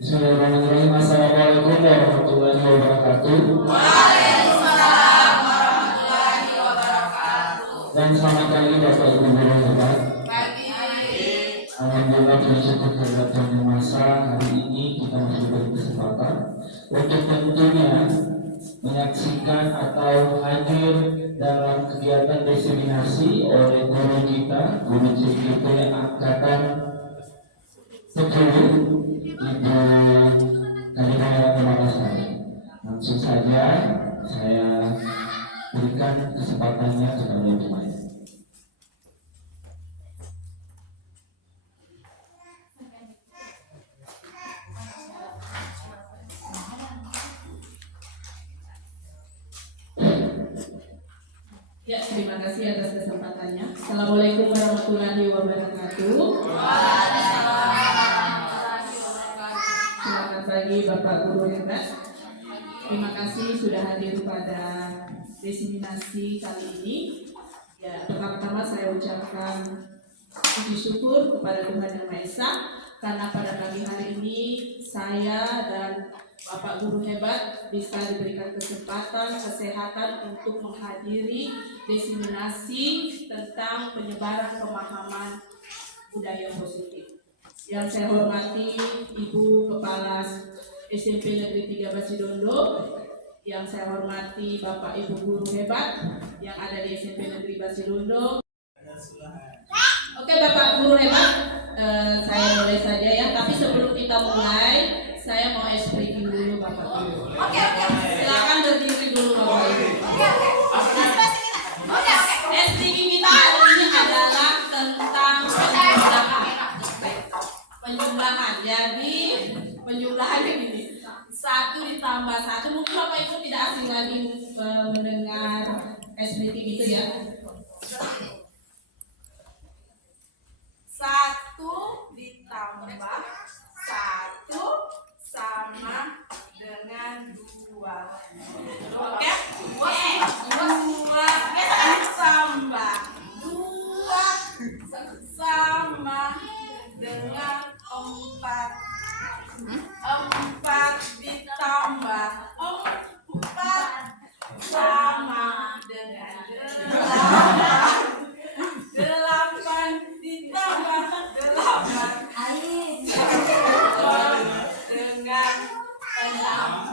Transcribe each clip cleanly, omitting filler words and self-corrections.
Bismillahirrahmanirrahim. Assalamualaikum warahmatullahi wabarakatuh. Waalaikumsalam warahmatullahi wabarakatuh. Dan selamat pagi Bapak Ibu guru hebat. Pagi. Alhamdulillah bersyukur kehadiran Yang Masa. Hari ini kita masih berkesempatan untuk tentunya menyaksikan atau hadir dalam kegiatan diseminasi oleh guru kita, guru CGT Angkatan 10, Ibu Kalimaya Makassar. Langsung saja saya berikan kesempatannya kepada Ibu Maya. Ya, terima kasih atas kesempatannya. Assalamualaikum warahmatullahi wabarakatuh. Selamat pagi Bapak Guru hebat. Terima kasih sudah hadir pada diseminasi kali ini. Ya, pertama-tama saya ucapkan puji syukur kepada Tuhan Yang Maha Esa karena pada pagi hari ini saya dan Bapak Guru hebat bisa diberikan kesempatan kesehatan untuk menghadiri diseminasi tentang penyebaran pemahaman budaya positif. Yang saya hormati Ibu Kepala SMP Negeri 3 Basidondo, yang saya hormati Bapak Ibu Guru hebat yang ada di SMP Negeri Basidondo. Oke Bapak Guru hebat, saya mulai saja ya. Tapi sebelum kita mulai, saya mau explain dulu Bapak Guru. Oke. Silakan berdiri dulu Bapak Ibu. Oke. Speaking kita hari ini adalah tentang penjumlahan. Jadi penjumlahannya gini. 1 ditambah 1. Mungkin Bapak Ibu tidak asing lagi mendengar speaking itu ya. 1 ditambah 1 sama dengan 2. Oke? 2 ditambah 2 sama dengan 4. 4 ditambah 4 sama dengan 8. 8 ditambah 8 dengan 6.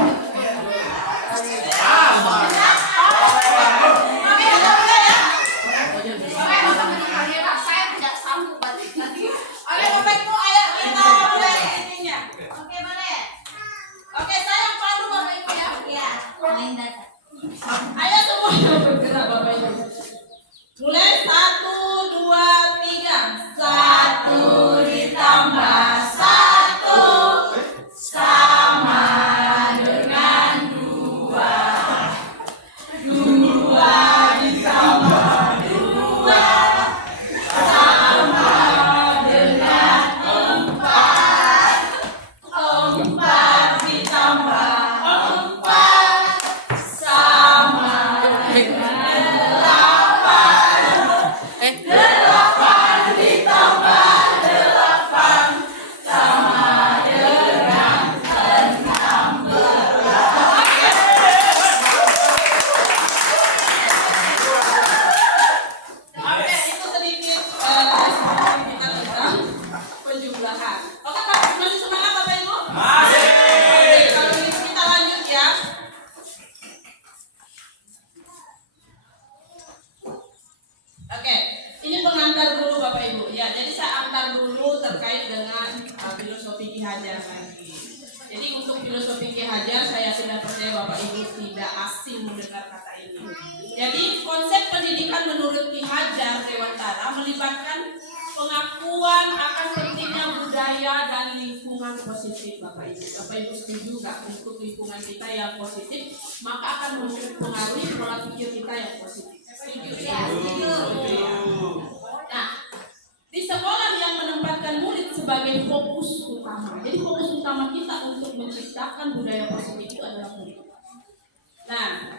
Ayo semuanya bergerak Bapak Ibu. Mulai 1, 2, 3. 1 ditambah 1 sama dengan 2. 2 ditambah 2 sama dengan 4. 4 ditambah 4 sama dengan 8. 8 ditambah 8 sama dengan 16. Oke, itu sedikit kita tentang penjumlahan. Oke, Pak, masih semangat Bapak Ibu? Masih. Oke, kalau gitu kita lanjut ya. Oke, ini pengantar dulu Bapak Ibu. Ya, jadi saya antar dulu terkait dengan filosofi Ki Hajar lagi. Jadi untuk filosofi Ki Hajar saya tidak percaya Bapak Ibu tidak asing mendengar kata ini. Jadi konsep pendidikan menurut Ki Hajar Dewantara melibatkan pengakuan akan pentingnya budaya dan lingkungan positif Bapak Ibu. Bapak Ibu setuju nggak untuk lingkungan kita yang positif maka akan mempengaruhi pola pikir kita yang positif. Setuju ya? Nah, di sekolah yang menempatkan murid sebagai fokus utama. Jadi fokus utama kita untuk menciptakan budaya positif itu adalah murid. Nah,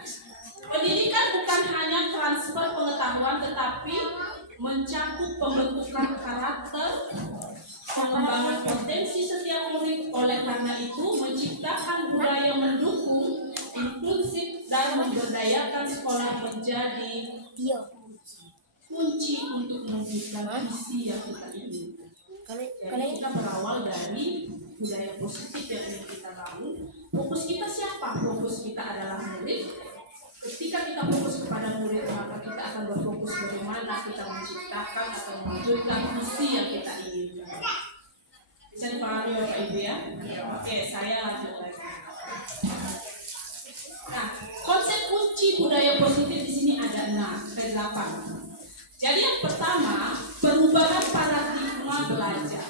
pendidikan bukan hanya transfer pengetahuan tetapi mencakup pembentukan karakter, pengembangan potensi setiap murid. Oleh karena itu, menciptakan budaya mendukung, inklusif, dan memberdayakan sekolah menjadi kunci untuk mewujudkan visi yang kita inginkan. Jadi kita berawal dari budaya positif yang ingin kita bangun. Fokus kita siapa? Fokus kita adalah murid. Ketika kita fokus kepada murid, maka kita akan berfokus bagaimana kita menciptakan atau mewujudkan visi yang kita inginkan. Bisa dipahami Bapak Ibu ya? Oke, saya lanjut lagi. Nah, konsep kunci budaya positif di sini ada 8. Jadi yang pertama, perubahan paradigma belajar.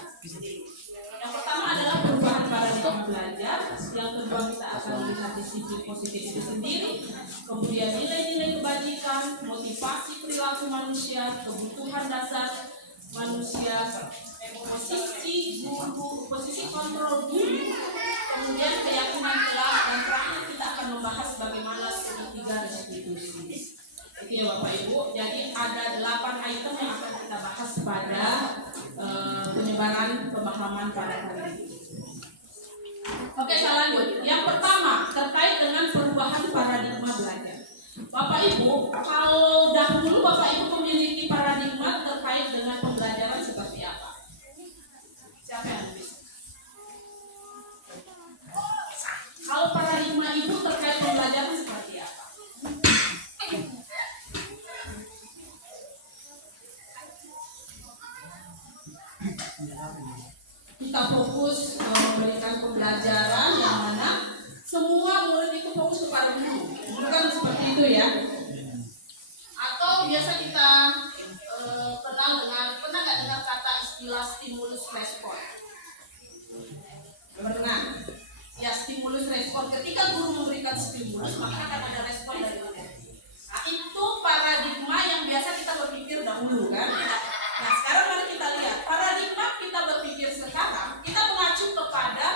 Yang pertama adalah perubahan paradigma belajar. Yang kedua kita akan melihat sisi positif itu sendiri. Kemudian nilai-nilai kebajikan, motivasi perilaku manusia, kebutuhan dasar manusia, posisi kontrol guru, kemudian keyakinan kelas, dan terakhir kita akan membahas bagaimana segitiga restitusi. Itu ya Bapak Ibu. Jadi ada 8 item yang akan kita bahas pada penyebaran pemahaman pada hari ini. Oke, saya lanjut. Yang pertama terkait dengan perubahan paradigma belajar. Bapak Ibu, kalau dahulu Bapak Ibu memiliki paradigma terkait dengan pembelajaran seperti apa? Siapa yang bisa? Kalau paradigma Ibu terkait pembelajaran seperti apa? Kita fokus memberikan pembelajaran yang mana semua murid itu fokus kepada guru, bukan seperti itu ya? Atau biasa kita pernah nggak dengar kata istilah stimulus respon? Pernah? Ya, stimulus respon. Ketika guru memberikan stimulus, maka akan ada respon dari murid. Nah, itu paradigma yang biasa kita berpikir dahulu kan? Nah, sekarang mari kita lihat paradigma kita berpikir sekarang. Kita mengacu kepada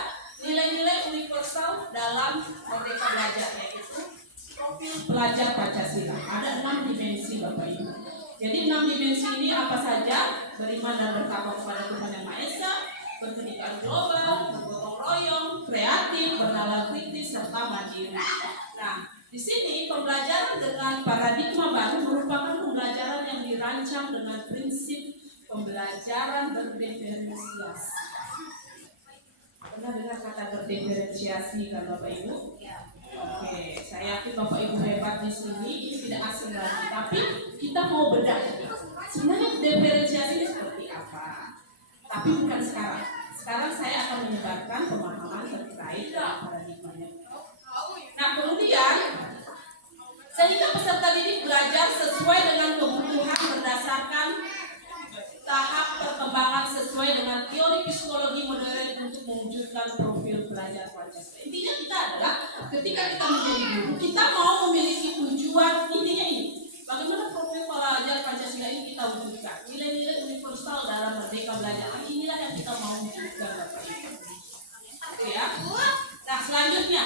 nilai-nilai universal dalam Merdeka Belajar, yaitu profil pelajar Pancasila. Ada 6 dimensi Bapak Ibu. Jadi 6 dimensi ini apa saja? Beriman dan bertakwa kepada Tuhan Yang Maha Esa, berpendidikan global, bergotong royong, kreatif, bernalar kritis, serta mandiri. Nah, di sini pembelajaran dengan paradigma baru merupakan pembelajaran yang dirancang dengan prinsip pembelajaran berdiferensiasi. Pernah dengar kata berdiferensiasi kan Bapak Ibu? Ya. Oke, saya yakin Bapak Ibu hebat di sini. Ini tidak asing lagi, tapi kita mau bedah. Sebenarnya diferensiasi ini seperti apa? Tapi bukan sekarang. Sekarang saya akan menyebarkan pemahaman terkait paradigmanya. Nah, kemudian sehingga peserta didik belajar sesuai dengan kebutuhan berdasarkan tahap perkembangan sesuai dengan teori psikologi modern untuk mewujudkan profil belajar Pancasila. Intinya kita adalah ketika kita menjadi guru, kita mau memiliki tujuan. Intinya ini, bagaimana profil pelajar Pancasila ini kita wujudkan. Nilai-nilai universal dalam Merdeka Belajar, inilah yang kita mau wujudkan Bapak Ibu. Oke ya. Nah, selanjutnya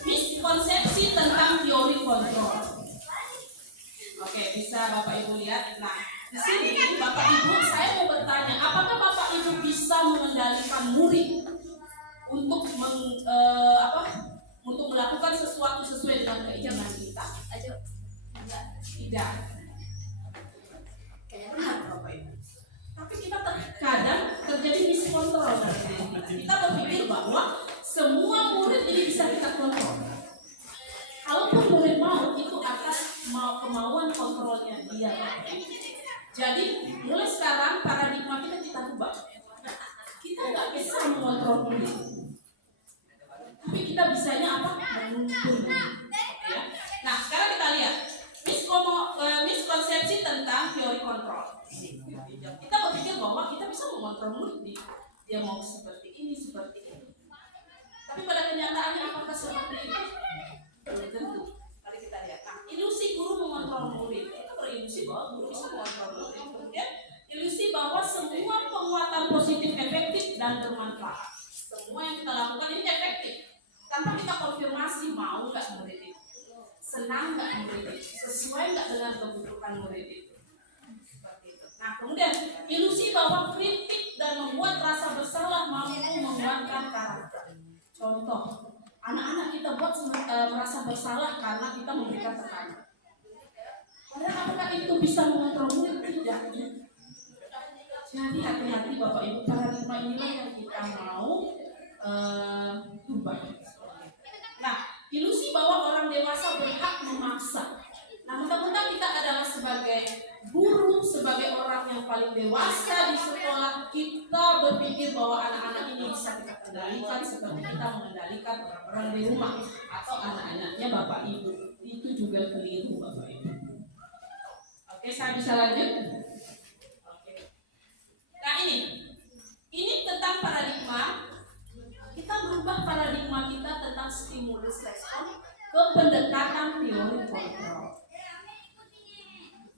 miskonsepsi tentang teori kontrol. Oke, bisa Bapak Ibu lihat. Nah, di sini Bapak Ibu, saya mau bertanya, apakah Bapak Ibu bisa mengendalikan murid untuk untuk melakukan sesuatu sesuai dengan keinginan kita? Tidak. Benar Bapak Ibu. Tapi kita terkadang terjadi miskontrol dari diri kita. Kita berpikir bahwa semua murid ini bisa kita kontrol. Kalaupun murid mau, itu atas kemauan kontrolnya dia. Jadi mulai sekarang paradigma kita ubah. Kita nggak bisa mengontrol murid, tapi kita bisanya apa? Menuntun. Ya. Nah, sekarang kita lihat miskonsepsi tentang teori kontrol. Kita berpikir bahwa kita bisa mengontrol murid, dia mau seperti ini, seperti ini. Tapi pada kenyataannya apakah seperti itu? Belum tentu. Mari kita lihat. Nah, ilusi guru mengontrol murid. Kita berilusi bahwa guru bisa mengontrol murid. Kemudian ilusi bahwa semua penguatan positif efektif dan bermanfaat. Semua yang kita lakukan ini efektif. Tanpa kita konfirmasi mau nggak murid itu, senang nggak murid itu, sesuai nggak dengan kebutuhan murid itu. Seperti itu. Nah, kemudian ilusi bahwa kritik dan membuat rasa bersalah mampu menguatkan karakter. Contoh, anak-anak kita buat merasa bersalah karena kita memberikan tekanan. Padahal apakah itu bisa mengontrol murid? Tidak. Jadi hati-hati Bapak Ibu, paradigma inilah yang kita mau ubah. Nah, ilusi bahwa orang dewasa berhak memaksa. Nah, mentang-mentang kita adalah sebagai guru, sebagai orang yang paling dewasa di sekolah, kita berpikir bahwa anak-anak ini bisa kita kendalikan seperti kita mengendalikan orang-orang di rumah atau anak-anaknya Bapak Ibu. Itu juga keliru Bapak Ibu. Oke, saya bisa lanjut? Oke. Nah, ini tentang paradigma. Kita berubah paradigma kita tentang stimulus respon ke pendekatan teori kontrol.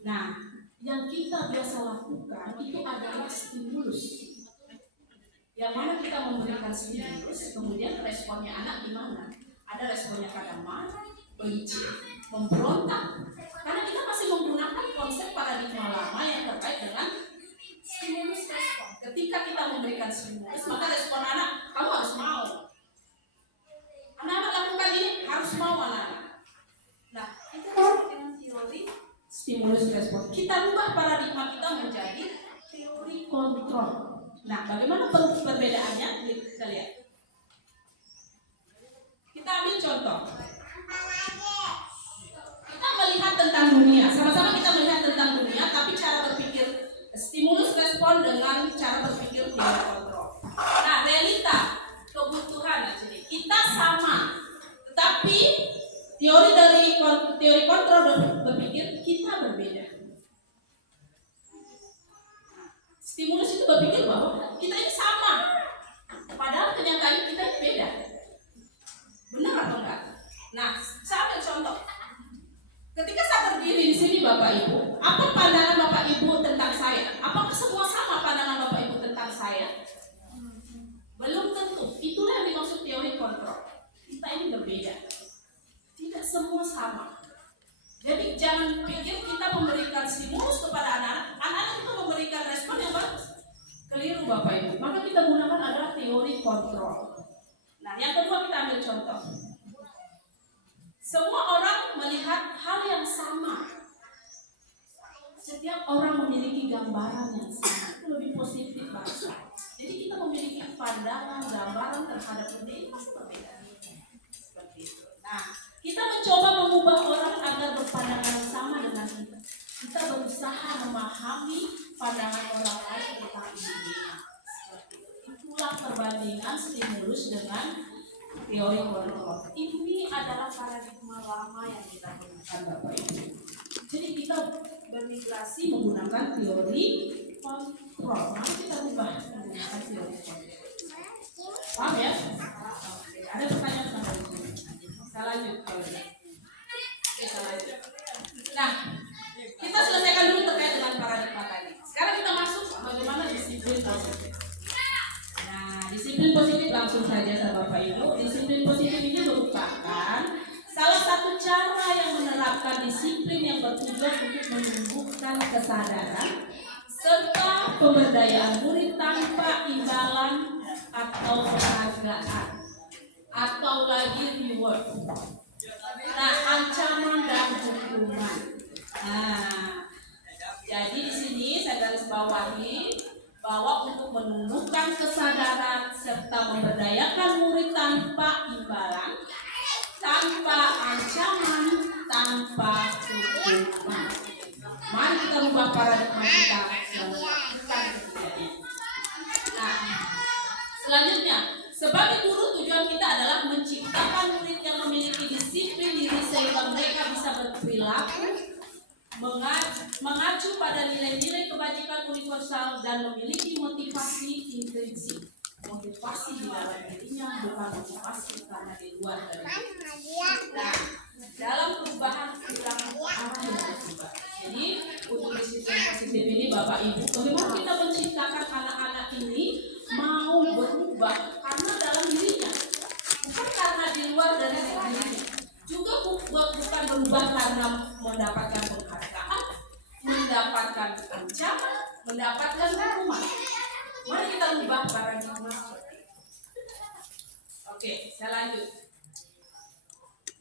Nah, yang kita biasa lakukan itu adalah stimulus. Yang mana kita memberikan stimulus, kemudian responnya anak gimana? Ada responnya kadang marah, benci, memberontak. Karena kita masih menggunakan konsep paradigma lama yang terkait dengan stimulus respon. Ketika kita memberikan stimulus, maka respon anak, kamu harus mau. Anak-anak lakukan ini, harus mau anak-anak. Nah, itu disebut dengan teori stimulus respon. Kita ubah paradigma kita menjadi teori kontrol. Nah, bagaimana perbedaannya? Kita lihat. Kita ambil contoh. Kita melihat tentang dunia. Sama-sama kita melihat tentang dunia, tapi cara berpikir stimulus respon dengan cara berpikir teori kontrol. Nah, realita kebutuhan jadi kita sama, tetapi teori kontrol berpikir kita berbeda. Stimulus itu berpikir bahwa kita ini sama, padahal kenyataan kita ini beda. Benar atau enggak? Nah, saya ambil contoh. Ketika saya berdiri di sini Bapak Ibu, apa pandangan Bapak Ibu tentang saya? Apakah semua sama pandangan Bapak Ibu tentang saya? Belum tentu. Itulah yang dimaksud teori kontrol. Kita ini berbeda. Tidak semua sama. Jadi jangan pikir kita memberikan stimulus kepada anak-anak itu memberikan respon yang bagus. Keliru Bapak Ibu. Maka kita gunakan adalah teori kontrol. Nah, yang kedua kita ambil contoh. Semua orang melihat hal yang sama. Setiap orang memiliki gambaran yang sama. Itu lebih positif bahasa. Jadi kita memiliki pandangan, gambaran terhadap dunia yang berbeda. Seperti itu. Nah, kita mencoba mengubah orang agar berpandangan yang sama dengan kita. Kita berusaha memahami pandangan orang lain tentang dunia. Seperti itu. Itulah perbandingan stimulus dengan teori kontrol. Ini adalah paradigma lama yang kita gunakan Bapak Ibu. Jadi kita bermigrasi menggunakan teori kontrol. Mari kita ubah menggunakan teori kontrol. Paham ya? Oke. Ada pertanyaan sampai di sini? Saya lanjut kalau tidak. Oke, saya lanjut. Nah, kita selesaikan dulu terkait dengan paradigma tadi. Sekarang kita masuk bagaimana disiplin positif. Nah, disiplin positif langsung saja sama Bapak Ibu. Disiplin positif ini merupakan salah satu cara yang menerapkan disiplin yang bertujuan untuk menumbuhkan kesadaran serta pemberdayaan murid tanpa imbalan atau penghargaan atau lagi reward. Nah, ancaman dan hukuman. Nah, jadi di sini saya garis bawahi bahwa untuk menumbuhkan kesadaran serta memberdayakan murid tanpa imbalan, tanpa ancaman, tanpa hukuman. Mari kita ubah paradigma kita yang melakukan kejadian. Nah, selanjutnya, sebagai guru tujuan kita adalah menciptakan murid yang memiliki disiplin diri sehingga mereka bisa berperilaku mengacu pada nilai-nilai kebajikan universal dan memiliki motivasi intrinsik. Motivasi di dalam dirinya, bukan motivasi karena di luar dari diri. Nah, dalam perubahan perilaku arah yang berubah. Jadi, untuk disiplin positif ini Bapak Ibu, bagaimana kita menciptakan anak-anak ini mau berubah karena dalam dirinya, bukan karena di luar dari dirinya. Juga bukan berubah karena mendapatkan penghargaan, mendapatkan ancaman, mendapatkan hukuman. Mari kita ubah paradigma seperti itu. Oke, saya lanjut.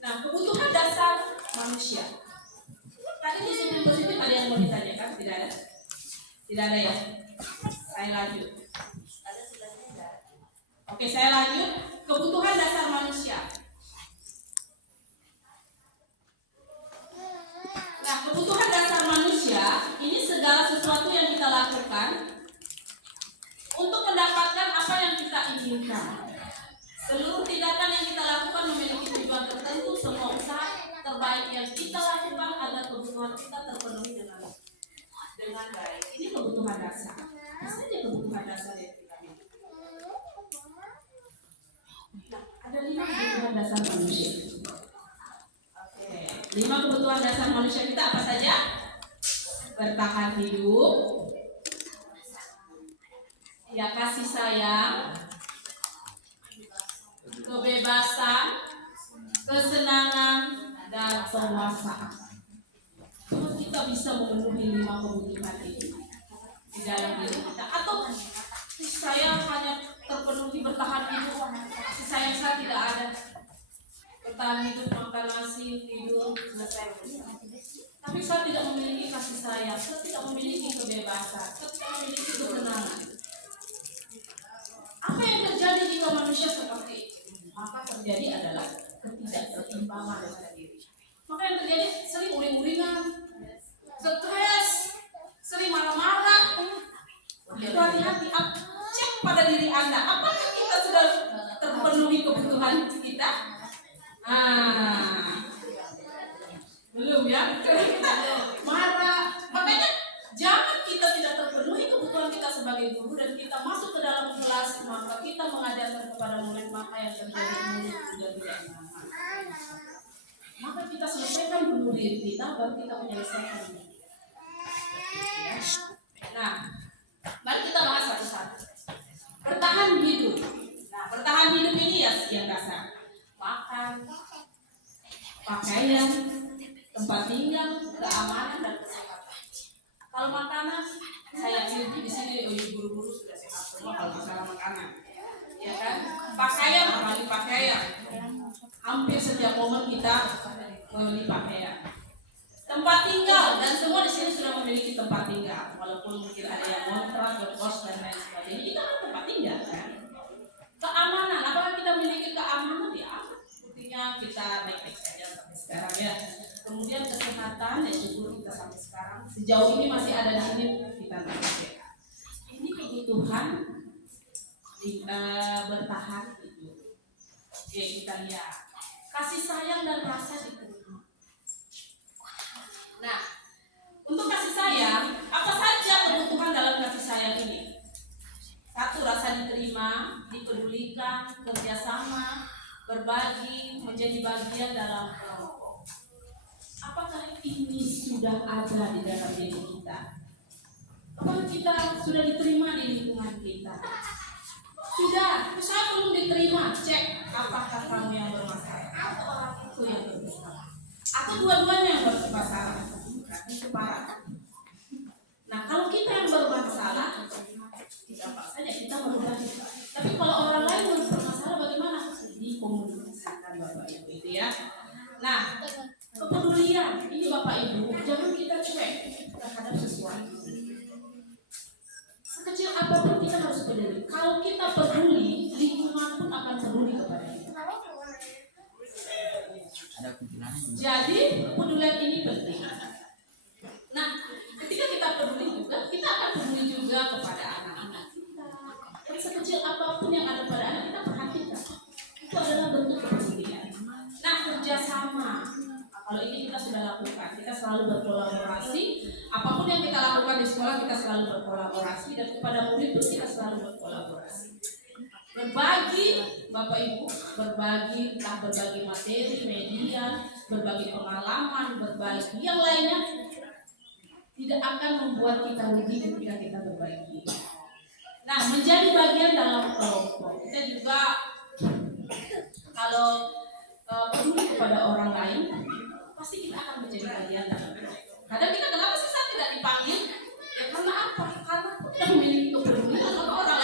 Nah, kebutuhan dasar manusia. Tadi disiplin positif ada yang mau ditanyakan? Tidak ada? Tidak ada ya? Saya lanjut. Oke, saya lanjut. Kebutuhan dasar manusia. Nah, kebutuhan dasar manusia ini segala sesuatu yang kita lakukan untuk mendapatkan apa yang kita inginkan. Seluruh tindakan yang kita lakukan memiliki tujuan tertentu. Semua usaha terbaik yang kita lakukan agar kebutuhan kita terpenuhi dengan baik. Ini kebutuhan dasar. Apa saja kebutuhan dasar yang kita miliki? Nah, ada 5 kebutuhan dasar manusia. Oke, 5 kebutuhan dasar manusia kita apa saja? Bertahan hidup, ya, kasih sayang, kebebasan, kesenangan, dan penguasaan. Kalau kita bisa memenuhi 5 kebutuhan ini di dalam diri kita, atau saya hanya terpenuhi bertahan hidup, kasih sayang saya tidak ada, bertahan hidup, makan nasi, tidur, selesai. Tapi saya tidak memiliki kasih sayang, saya tidak memiliki kebebasan, saya tidak memiliki kesenangan. Apa yang terjadi jika manusia seperti itu? Maka terjadi adalah ketidakseimbangan dalam diri. Maka yang terjadi sering uring-uringan, stres, sering marah-marah. Itu hati-hati, cek pada diri Anda, apakah kita sudah terpenuhi kebutuhan kita? Belum ya? Kita marah. Makanya jangan kita tidak terpenuhi kebutuhan kita sebagai guru dan kita masuk ke dalam kelas, maka kita mengajarkan kepada murid, maka yang terjadi murid sudah tidak nyaman. Maka kita selesaikan dulu diri kita, baru kita menyelesaikan diri. Ya. Nah, mari kita bahas satu-satu. Bertahan hidup. Nah, bertahan hidup ini ya yang dasar. Makan, pakaian, tempat tinggal, keamanan, dan kesehatan. Kalau makanan, saya yakin di sini guru-guru sudah sehat semua kalau masalah makanan, ya kan? Pakaian, apalagi pakaian. Hampir setiap momen kita membeli pakaian. Tempat tinggal, dan semua di sini sudah memiliki tempat tinggal, walaupun mungkin ada yang kontrak, berkos, dan lain sebagainya. Kita kan tempat tinggal, kan? Keamanan, apakah kita memiliki keamanan? Ya, buktinya kita baik-baik saja sampai sekarang ya. Kemudian kesehatan, ya syukur kita sampai sekarang. Sejauh ini masih ada di sini, kita masih sehat. Ini kebutuhan bertahan hidup. Oke, kita lihat kasih sayang dan rasa diterima. Nah, untuk kasih sayang, apa saja kebutuhan dalam kasih sayang ini? 1, rasa diterima, dipedulikan, kerjasama, berbagi, menjadi bagian dalam kelompok. Apakah ini sudah ada di dalam diri kita? Apakah kita sudah diterima di lingkungan kita? Sudah, saya belum diterima. Cek, apakah kamu yang bermasalah atau orang itu yang bermasalah? Atau dua-duanya yang bermasalah? Itu parah. Nah, kalau kita yang bermasalah, tidak saja kita merubah. Tapi kalau orang lain yang bermasalah, bagaimana? Dikomunikasikan Bapak Ibu itu ya. Nah, kepedulian ini Bapak Ibu, jangan kita cuek terhadap sesuatu. Sekecil apapun kita harus peduli. Kalau kita peduli, lingkungan pun akan peduli kepada kita. Jadi kepedulian ini penting. Nah, ketika kita peduli juga, kita akan peduli juga kepada anak-anak kita. Dan sekecil apapun yang ada pada anak kita perhatikan. Itu adalah bentuk kepedulian. Nah, kerjasama. Kalau ini kita sudah lakukan, kita selalu berkolaborasi. Apapun yang kita lakukan di sekolah, kita selalu berkolaborasi. Dan kepada murid pun kita selalu berkolaborasi. Berbagi, Bapak Ibu, berbagi, entah berbagi materi, media, berbagi pengalaman, berbagi yang lainnya, tidak akan membuat kita rugi ketika kita berbagi. Nah, menjadi bagian dalam kelompok. Kita juga kalau peduli kepada orang lain, pasti kita akan menjadi bagian dalam kelompok. Kadang kita kenapa sih saya tidak dipanggil? Ya karena apa? Karena aku tidak memiliki kepedulian sama orang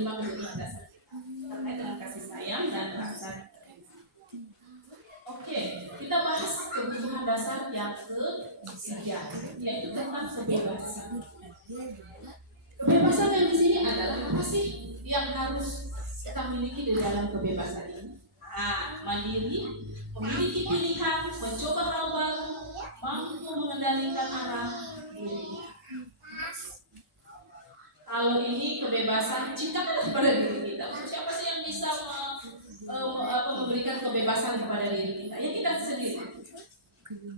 5 kebutuhan dasar terkait dengan kasih sayang dan rasa. Oke, kita bahas kebutuhan dasar yang ketiga, yaitu tentang kebebasan. Kebebasan yang di sini adalah apa sih yang harus kita miliki di dalam kebebasan ini? Mandiri, memiliki pilihan, mencoba hal baru, mampu mengendalikan arah diri. Kalau ini kebebasan ciptakan kepada diri kita. Siapa sih yang bisa memberikan kebebasan kepada diri kita? Ya kita sendiri.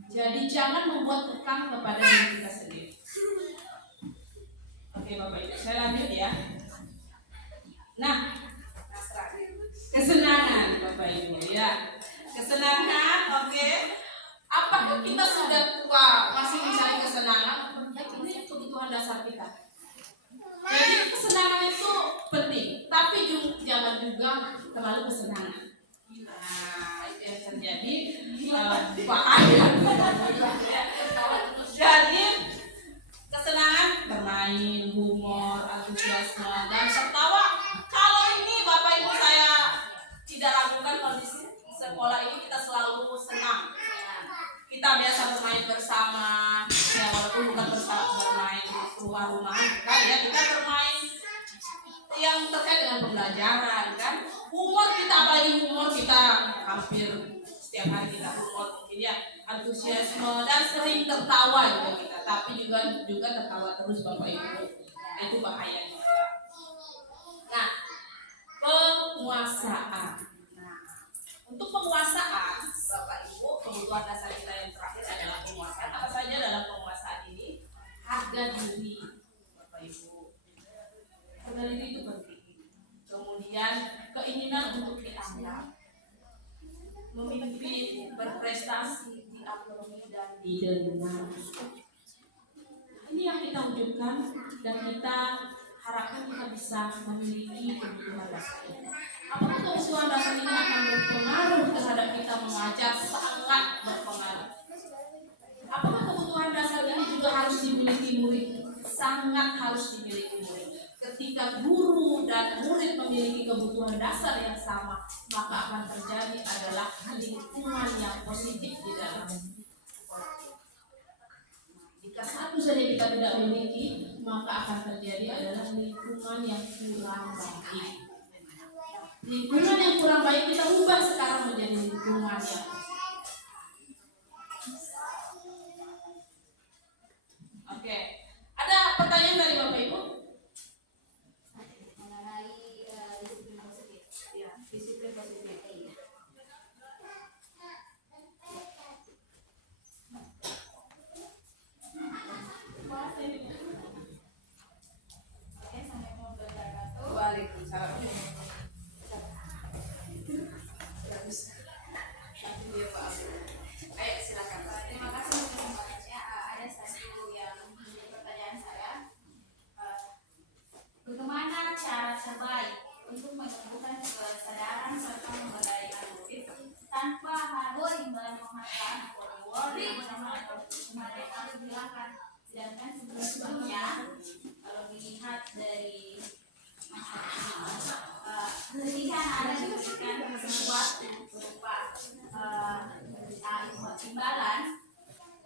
Jadi jangan membuat kekang kepada diri kita sendiri. Oke Bapak Ibu, saya lanjut ya. Nah, kesenangan Bapak Ibu ya. Kesenangan, oke. Apakah kita sudah tua masih mencari kesenangan? Ini kebutuhan dasar kita. Jadi kesenangan itu penting, tapi jangan juga terlalu kesenangan. Nah, itu yang terjadi bahaya. Jadi kesenangan bermain, humor, antusiasme, dan tertawa. Kalau ini Bapak Ibu saya tidak ragukan kalau di sekolah ini kita selalu senang. Kita biasa bermain bersama, ya walaupun bukan bersama bermain rumah-rumahan, kan ya kita bermain yang terkait dengan pembelajaran, kan. Humor kita, apalagi humor kita hampir setiap hari kita humor, mungkin ya antusiasme dan sering tertawa juga kita, tapi juga tertawa terus Bapak Ibu, itu bahaya juga. Nah, penguasaan. Nah, untuk penguasaan Bapak Ibu, kebutuhan dasar kita yang terakhir adalah penguasaan. Apa saja dalam penguasaan ini? Harga diri Bapak Ibu. Harga diri itu penting. Kemudian keinginan untuk dianggap, memimpin, berprestasi, diakui dan didengar. Ini yang kita wujudkan dan kita harapkan kita bisa memiliki kebutuhan dasar. Apakah kebutuhan dasar ini akan berpengaruh terhadap kita mengajar? Sangat berpengaruh. Apakah kebutuhan dasar ini juga harus dimiliki murid? Sangat harus dimiliki murid. Ketika guru dan murid memiliki kebutuhan dasar yang sama, maka akan terjadi adalah lingkungan yang positif di dalam sekolah. Jika satu saja kita tidak memiliki, maka akan terjadi adalah lingkungan yang kurang baik. Lingkungan yang kurang baik kita ubah sekarang menjadi lingkungan yang positif. Oke, ada pertanyaan dari Bapak Ibu? Mengenai disiplin positif. Ya, disiplin positif. Oke, Assalamualaikum warahmatullahi wabarakatuh. Waalaikumsalam. Ayo silakan. Terima kasih untuk kesempatannya. Ada satu yang menjadi pertanyaan saya. Bagaimana cara terbaik untuk menumbuhkan kesadaran serta memberdayakan murid tanpa harus memanfaatkan warning mereka dihilangkan? Sedangkan sebelumnya kalau dilihat dari ketika ada diberikan sesuatu berupa imbalan,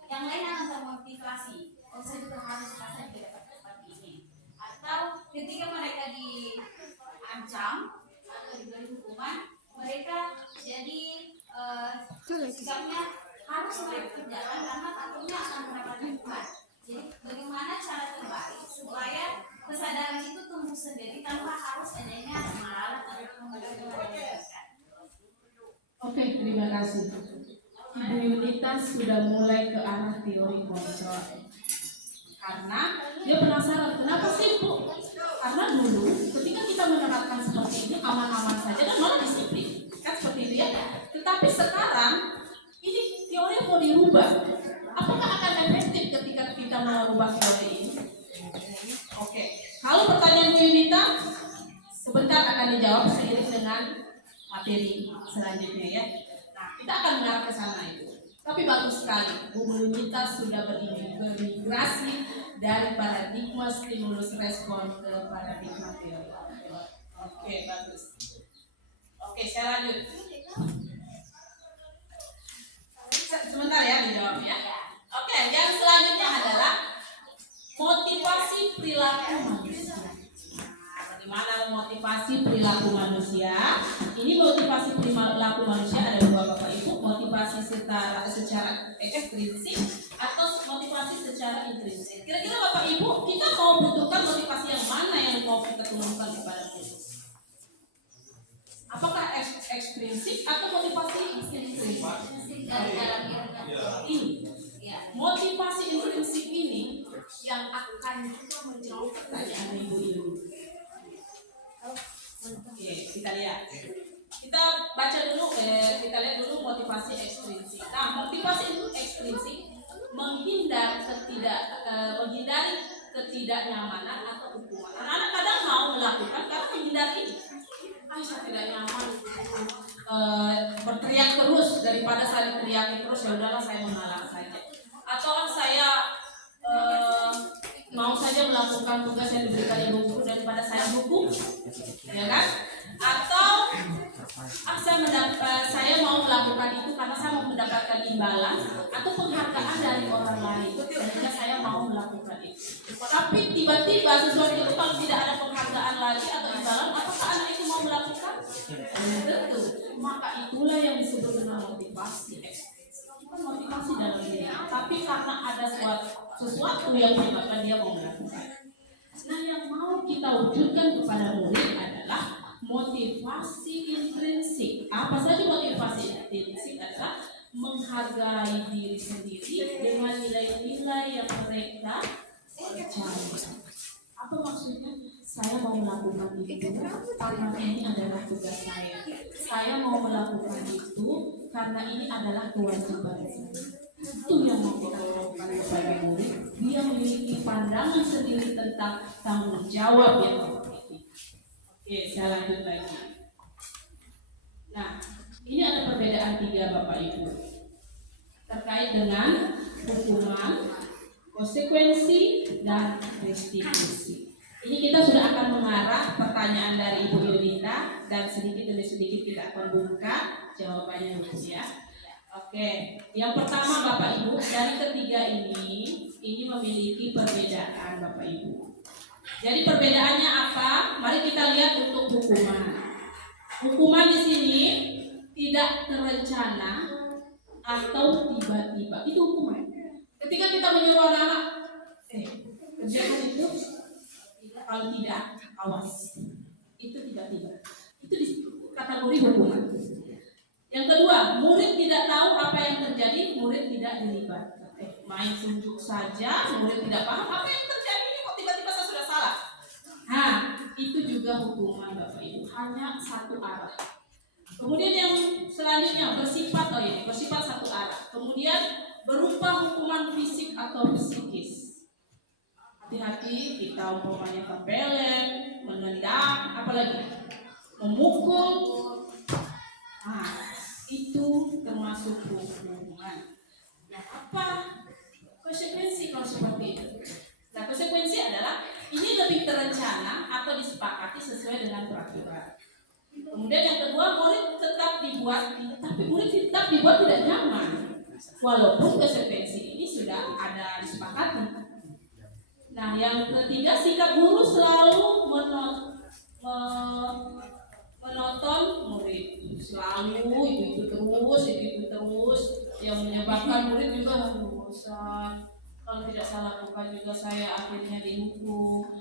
yang lain akan termotivasi. Oh, saya juga harus saya tidak dapat seperti ini. Atau ketika mereka diancam atau diberi hukuman, mereka jadi sikapnya harus mereka kerjakan karena takutnya akan mendapat hukuman. Jadi bagaimana cara terbaik supaya kesadaran itu tumbuh sendiri tanpa harus adanya marah atau memperjuangkan? Oke, terima kasih. Ibu Yunita sudah mulai ke arah teori kontrol. Karena dia penasaran, kenapa sih Bu? Karena dulu ketika kita menerapkan seperti ini aman-aman saja dan malah disiplin, kan seperti itu ya. Tetapi sekarang ini teori mau dirubah. Apakah akan efektif ketika kita merubah teori ini? Oke, kalau pertanyaan Bu Yunita sebentar akan dijawab seiring dengan materi selanjutnya ya. Nah, kita akan mengarah ke sana itu. Tapi bagus sekali, Bu Yunita sudah bermigrasi dari paradigma stimulus respon ke paradigma teori. Oke, bagus. Oke, saya lanjut. Sebentar ya dijawab ya. Oke, yang selanjutnya adalah motivasi perilaku manusia. Bagaimana motivasi perilaku manusia? Ini motivasi perilaku manusia ada dua Bapak Ibu, motivasi secara ekstrinsik atau motivasi secara intrinsik. Kira-kira Bapak Ibu, kita mau butuhkan motivasi yang mana yang mau kita turunkan kepada kita? Apakah ekstrinsik atau motivasi intrinsik? Ini motivasi intrinsik ini yang akan juga menjawab pertanyaan Ibu ini. Oke, kita lihat. Kita baca dulu, kita lihat dulu motivasi ekstrinsik. Nah, motivasi ekstrinsik menghindari ketidaknyamanan atau hukuman. Anak-anak kadang mau melakukan karena menghindari ini. Saya tidak nyaman, berteriak terus daripada saling teriak terus, ya udahlah saya mengalah saja. Atau saya mau saja melakukan tugas yang diberikan ibu guru daripada saya hukum, ya kan? Atau saya mau melakukan itu karena saya mau mendapatkan imbalan atau penghargaan dari orang lain, sehingga saya mau melakukan itu. Tapi tiba-tiba sesuatu itu kalau tidak ada penghargaan lagi atau imbalan, apakah anak itu mau melakukan? Tentu. Maka itulah yang disebut dengan motivasi ekstrinsik. Bukan motivasi dalam diri, tapi karena ada sesuatu yang menyebabkan dia mau melakukan. Nah, yang mau kita wujudkan kepada murid adalah motivasi intrinsik. Apa saja motivasi intrinsik? Adalah menghargai diri sendiri dengan nilai-nilai yang mereka percaya. Apa maksudnya? Saya mau melakukan itu karena ini adalah tugas saya. Saya mau melakukan itu karena ini adalah kewajiban saya. Itu yang mau kita lakukan sebagai murid. Dia memiliki pandangan sendiri tentang tanggung jawab yang dimiliki. Oke, saya lanjut lagi. Nah, ini ada perbedaan 3 Bapak Ibu terkait dengan hukuman, konsekuensi, dan restitusi. Ini kita sudah akan mengarah pertanyaan dari Ibu Yunita dan sedikit demi sedikit kita akan buka jawabannya dulu ya. Oke, yang pertama Bapak Ibu, dari ketiga ini memiliki perbedaan Bapak Ibu. Jadi perbedaannya apa? Mari kita lihat untuk hukuman. Hukuman di sini tidak terencana atau tiba-tiba. Itu hukuman. Ketika kita menyuruh anak-anak, kerjakan itu, kalau tidak, awas. Itu tiba-tiba. Itu kategori hukuman. Yang kedua, murid tidak tahu apa yang terjadi, murid tidak dilibatkan. Main tunjuk saja, murid tidak paham apa yang terjadi ini kok tiba-tiba saya sudah salah. Nah, itu juga hukuman Bapak Ibu, hanya satu arah. Kemudian yang selanjutnya bersifat satu arah. Kemudian berupa hukuman fisik atau psikis. Hati-hati kita umpamanya tempeleng, menendang, apalagi memukul. Nah, itu termasuk hukuman. Nah, apa konsekuensi kalau seperti itu? Nah, konsekuensi adalah ini lebih terencana atau disepakati sesuai dengan peraturan. Kemudian yang kedua, murid tetap dibuat tidak nyaman, walaupun konsekuensi ini sudah ada disepakati. Nah, yang ketiga, sikap guru selalu menonton murid, selalu itu terus, yang menyebabkan murid juga bosan. Kalau tidak saya lakukan juga saya akhirnya dihukum,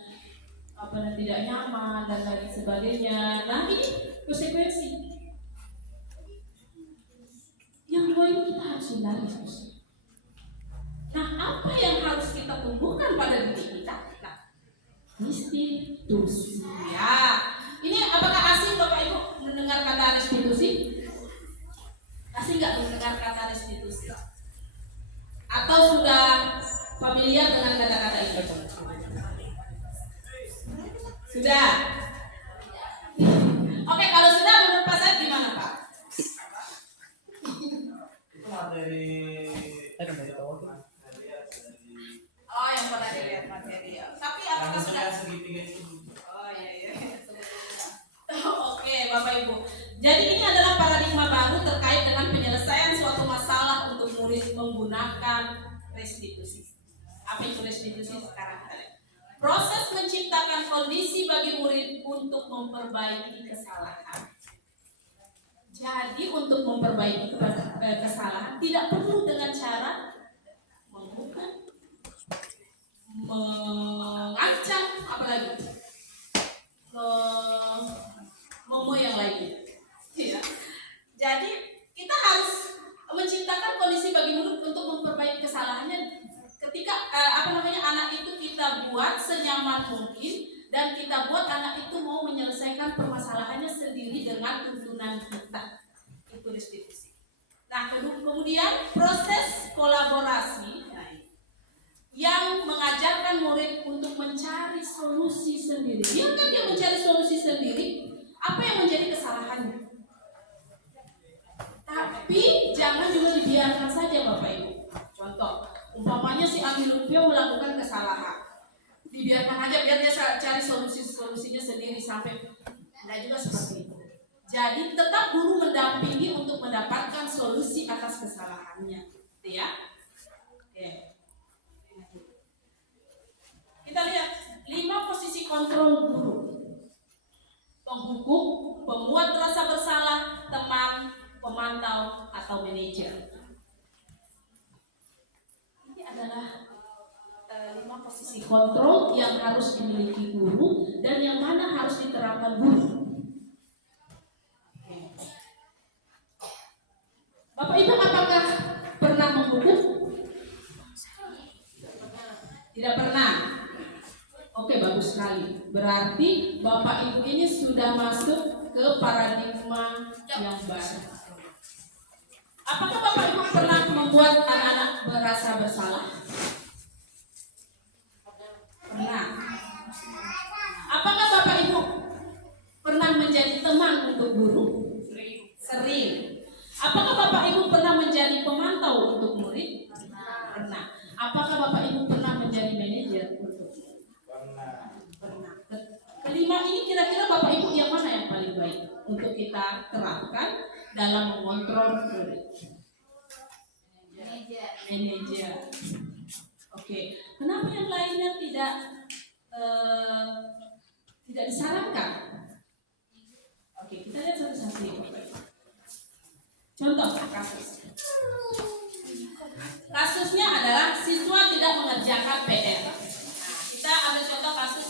tidak nyaman dan lain sebagainya. Nah, ini konsekuensi. Yang dua ini kita harus hindari. Nah, apa yang harus kita tumbuhkan pada diri kita? Nah, restitusi. Ya, ini apakah asing Bapak Ibu mendengar kata restitusi? Asing nggak mendengar kata restitusi? Atau sudah familiar dengan kata-kata ini? Sudah. Oke, kalau sudah menurut Pak Said gimana Pak? Oh, yang pernah dilihat materi. Tapi apakah sudah? Oh iya. melaksanakan restitusi. Apa itu restitusi? Sekarang kita lihat. Proses menciptakan kondisi bagi murid untuk memperbaiki kesalahan. Jadi untuk memperbaiki kesalahan tidak perlu dengan cara menghukum, mengancam, apalagi mau yang lainnya. Ya. Jadi kita harus menciptakan kondisi bagi murid untuk memperbaiki kesalahannya. Ketika anak itu kita buat senyaman mungkin dan kita buat anak itu mau menyelesaikan permasalahannya sendiri dengan tuntunan kita. Itu restitusi. Nah, kemudian proses kolaborasi yang mengajarkan murid untuk mencari solusi sendiri. Biarkan dia mencari solusi sendiri, apa yang menjadi kesalahannya. Tapi jangan juga dibiarkan saja Bapak Ibu. Contoh, umpamanya si Ami Lutfio melakukan kesalahan, dibiarkan aja biar dia cari solusinya sendiri sampai tidak juga seperti itu. Jadi tetap guru mendampingi untuk mendapatkan solusi atas kesalahannya, ya. Oke. Kita lihat 5 posisi kontrol guru: penghukum, pembuat rasa bersalah, teman, pemantau, atau manajer. Ini adalah 5 posisi kontrol yang harus dimiliki guru dan yang mana harus diterapkan guru. Bapak Ibu apakah pernah menghukum? Tidak pernah. Oke, bagus sekali. Berarti Bapak Ibu ini sudah masuk ke paradigma yang baru. Apakah Bapak Ibu pernah membuat anak-anak merasa bersalah? Pernah. Apakah Bapak Ibu pernah menjadi teman untuk guru? Sering. Apakah Bapak Ibu pernah menjadi pemantau untuk murid? Pernah. Apakah Bapak Ibu pernah menjadi manajer untuk murid? Pernah. Kelima ini kira-kira Bapak Ibu yang mana yang paling baik untuk kita terapkan dalam mengontrol murid? Manajer. Oke. Kenapa yang lainnya tidak disarankan? Oke, kita lihat satu-satu ya Bapak Ibu. Contoh kasus. Kasusnya adalah siswa tidak mengerjakan PR. Nah, kita ambil contoh kasus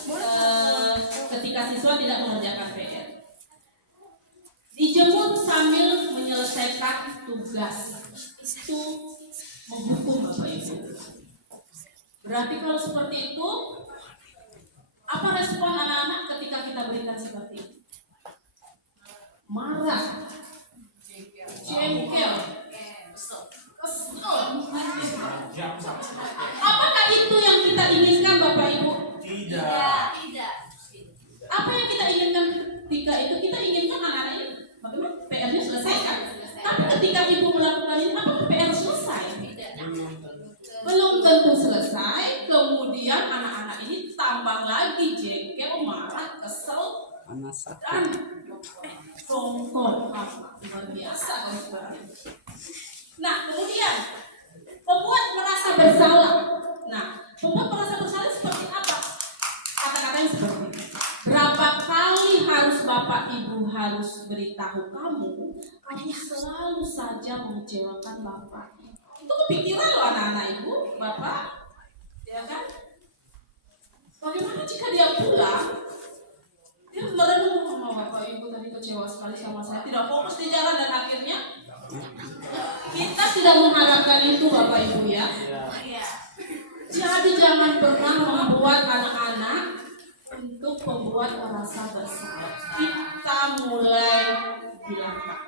ketika siswa tidak mengerjakan PR. Dijemput sambil menyelesaikan tugas. Itu menghukum Bapak Ibu. Berarti kalau seperti itu, apa respon anak-anak ketika kita berikan seperti itu? Marah, jengkel, kesel. Apakah itu yang kita inginkan Bapak Ibu? Tidak. Apa yang kita inginkan ketika itu? Kita inginkan anak-anak ini bagaimana PR-nya selesaikan. Tapi ketika ibu melakukan ini, apakah PR selesai? Belum tentu selesai. Kemudian anak-anak ini tambah lagi jengkel, marah, kesel, dan songkol. Luar biasa kalau seperti itu. Nah, kemudian pembuat merasa bersalah. Nah, pembuat merasa bersalah seperti apa? Kata-katanya seperti ini. Berapa kali harus Bapak Ibu harus beritahu kamu selalu saja mengecewakan Bapak. Itu kepikiran loh anak-anak Ibu, Bapak, ya kan? Bagaimana jika dia pulang, dia merenung sama Bapak Ibu tadi kecewa sekali sama saya, tidak fokus di jalan dan akhirnya kita tidak mengharapkan itu Bapak Ibu ya. Jadi jangan pernah membuat anak-anak untuk membuat merasa bersalah. Kita mulai hilangkan.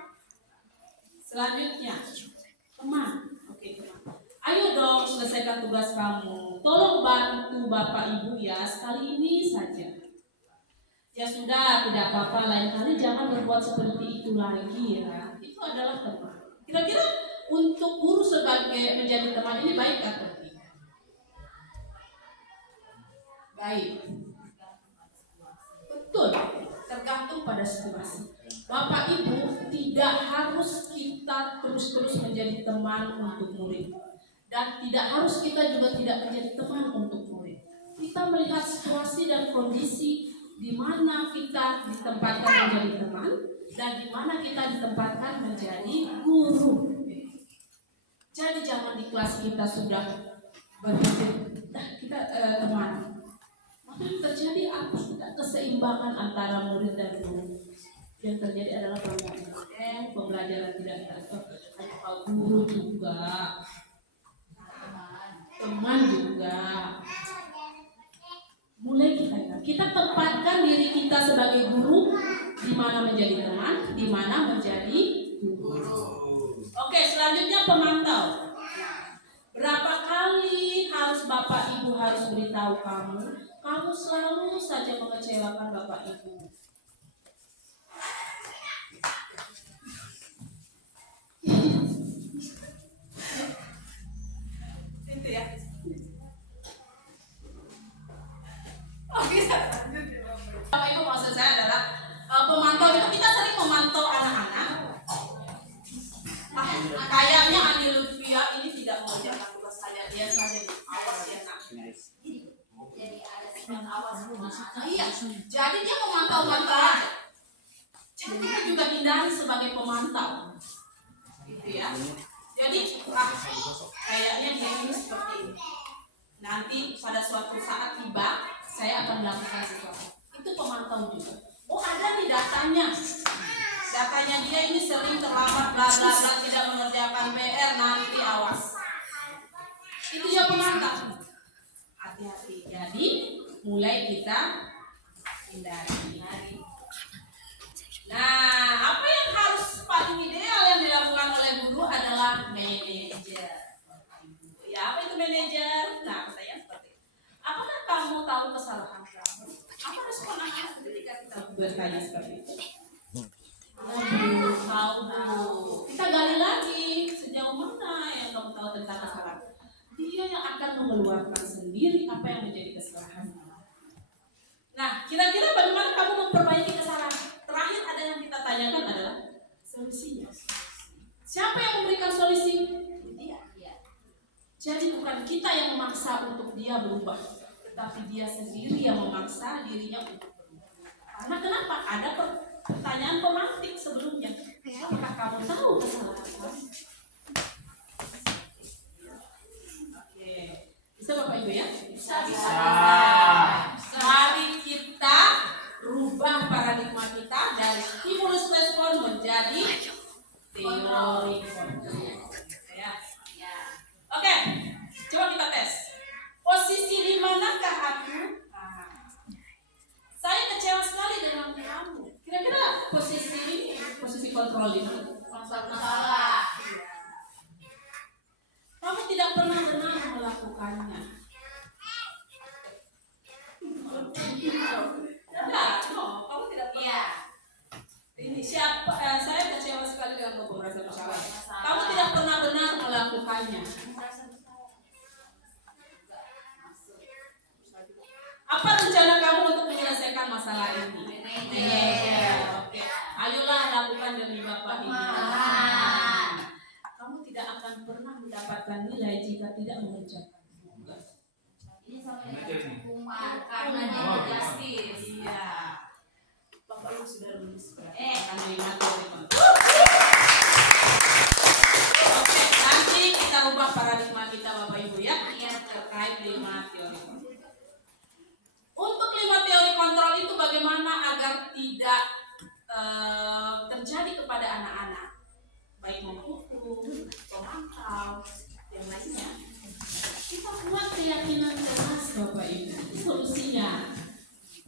Selanjutnya, teman. Oke, teman. Ayo dong selesaikan tugas kamu. Tolong bantu Bapak Ibu ya, sekali ini saja. Ya sudah, tidak apa-apa, lain kali jangan berbuat seperti itu lagi ya. Itu adalah teman. Kira-kira untuk guru sebagai menjadi teman ini baik atau tidak? Baik. Betul, tergantung pada situasi. Bapak Ibu tidak harus kita terus-terus menjadi teman untuk murid. Dan tidak harus kita juga tidak menjadi teman untuk murid. Kita melihat situasi dan kondisi di mana kita ditempatkan menjadi teman dan di mana kita ditempatkan menjadi guru. Jadi jangan di kelas kita sudah berpikir, kita teman. Maka yang terjadi apa? Tidak keseimbangan antara murid dan guru. Yang terjadi adalah pembelajaran tidak atau guru juga, teman juga. Mulai kita tempatkan diri kita sebagai guru, di mana menjadi teman, di mana menjadi guru. Oke, selanjutnya pemantau. Berapa kali harus Bapak Ibu harus beritahu kamu selalu saja mengecewakan Bapak Ibu. Itu ya. Oke, Bapak Ibu, maksud saya adalah pemantau itu kita sering memantau anak-anak. Kayaknya Ani Lutfia ini tidak mengerjakan tugas saya, dia saja awas ya nak. Jadi ada sikap awas rumah. Iya, jadi dia memantau-mantau aja. Jadi kita juga hindari sebagai pemantau, gitu ya. Jadi kayaknya dia ini seperti ini. Nanti pada suatu saat tiba, saya akan melakukan sesuatu. Itu pemantau juga. Oh, ada nih datanya. Datanya dia ini sering terlambat, bla bla bla, tidak mengerjakan PR, nanti awas. Itu juga pemantau. Hati-hati. Jadi mulai kita hindari. Nah, apa yang harus paling ideal yang dilakukan oleh guru adalah manajer. Ya, apa itu manajer? Nah, pertanyaan seperti itu. Apakah kamu tahu kesalahan kamu? Apa respon anak ketika kita bertanya seperti itu? Tahu. Kita gali lagi sejauh mana yang kamu tahu tentang kesalahan. Dia yang akan mengeluarkan sendiri apa yang menjadi kesalahan. Nah, kira-kira bagaimana kamu memperbaiki kesalahan? Terakhir ada yang kita tanyakan adalah solusinya. Siapa yang memberikan solusi? Dia. Jadi bukan kita yang memaksa untuk dia berubah, tetapi dia sendiri yang memaksa dirinya untuk berubah. Karena kenapa? Ada pertanyaan pemantik sebelumnya. Apakah kamu tahu kesalahan kamu? Oke. Bisa Bapak Ibu ya? Bisa. Mari kita rubah paradigma kita dari stimulus respon menjadi teori kontrol. Ya. Oke, coba kita tes. Posisi di manakah aku? Saya kecewa sekali dengan kamu. Kira-kira posisi kontrol ini Salah. kamu tidak pernah benar melakukannya. Kamu tidak pernah. Iya. Ini siapa? Saya kecewa sekali dengan kamu merasa bersalah. Kamu tidak pernah benar melakukannya. Apa rencana kamu untuk menyelesaikan masalah ini? Oke. Ayolah lakukan demi Bapak Ibu. Kamu tidak akan pernah mendapatkan nilai jika tidak mengerjakan tugas. Ini sama dengan hukuman karena dia justice. Iya. Bapak Ibu sudah lulus. Akan materi. Oke, nanti kita ubah paradigma kita Bapak Ibu ya. Terkait 5 teori. Untuk 5 teori kontrol itu bagaimana agar tidak terjadi kepada anak-anak, baik menghukum, pemantau, yang lainnya. Kita buat keyakinan keras Bapak Ibu. Solusinya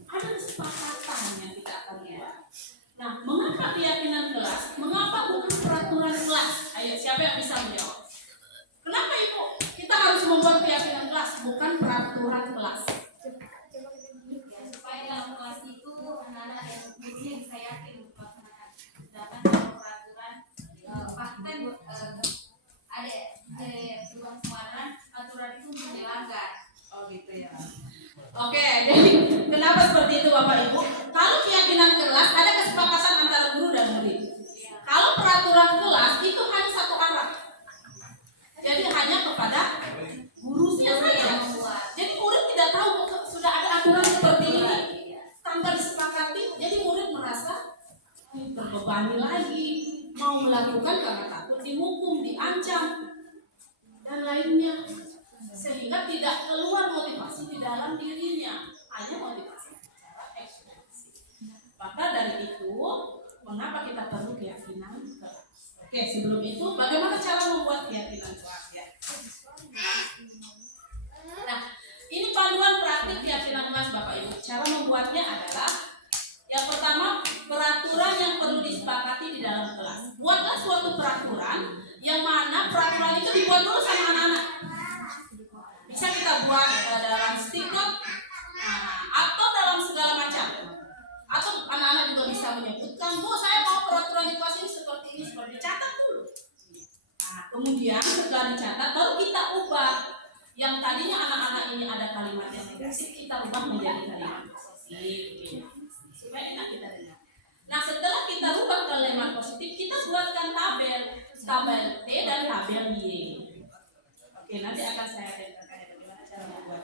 ada kesepakatan yang kita akan buat. Nah, mengapa keyakinan kelas? Mengapa bukan peraturan kelas? Ayo, siapa yang bisa menjawab? Kenapa Ibu? Kita harus membuat keyakinan kelas, bukan peraturan kelas. Supaya dalam kelas itu anak-anak yang mungkin saya yakin melaksanakan. Sedangkan dalam peraturan bahkan ada perubahan kemarin aturan itu dilanggar. Oh gitu ya. Oke, jadi kenapa seperti itu Bapak Ibu? Kalau keyakinan kelas ada kesepakatan antara guru dan murid. Kalau peraturan kelas itu hanya satu arah. Jadi hanya kepada sebelum itu bagaimana cara membuat keyakinan kelas ya? Nah, ini panduan praktik keyakinan kelas Bapak Ibu. Cara membuatnya adalah yang pertama, peraturan yang perlu disepakati di dalam kelas. Buatlah suatu peraturan yang mana peraturan itu dibuat dulu sama anak-anak. Bisa kita buat dalam stiker atau dalam segala macam. Atau anak-anak juga bisa menyebutkan, Bu, saya mau peraturan di kelas ini seperti ini, seperti dicatat dulu. Nah, kemudian setelah dicatat, baru kita ubah. Yang tadinya anak-anak ini ada kalimat yang negatif, kita ubah menjadi kalimat positif. Supaya enak kita dengar. Nah, setelah kita ubah kalimat positif, kita buatkan tabel T dan tabel Y. Oke, nanti akan saya tunjukkan bagaimana cara membuat.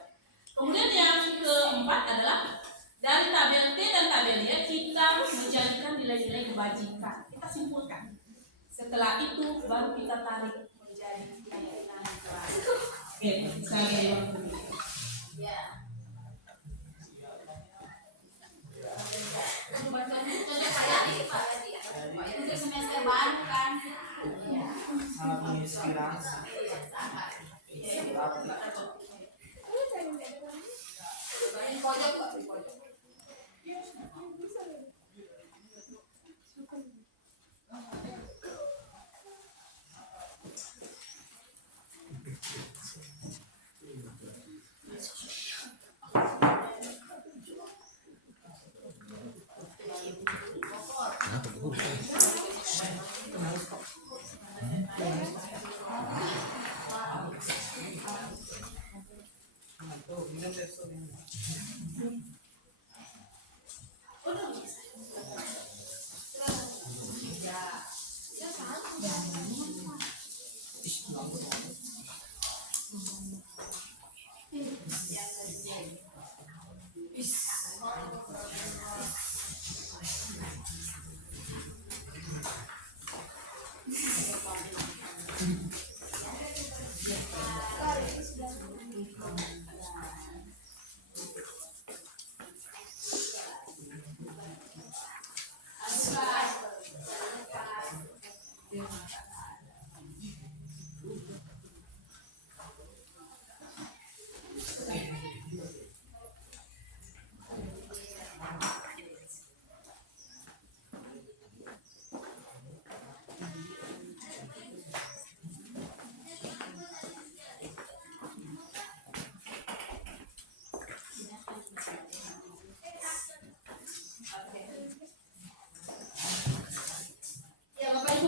Kemudian yang keempat adalah dari tabel T dan tabel Y kita menjadikan nilai-nilai kebajikan. Kita simpulkan. Setelah itu baru kita tarik menjadi keyakinan kelas. Oke, saya beri waktu. Ya. Untuk semester baru kan. Sangat menginspirasi. Pojok Pak, pojok.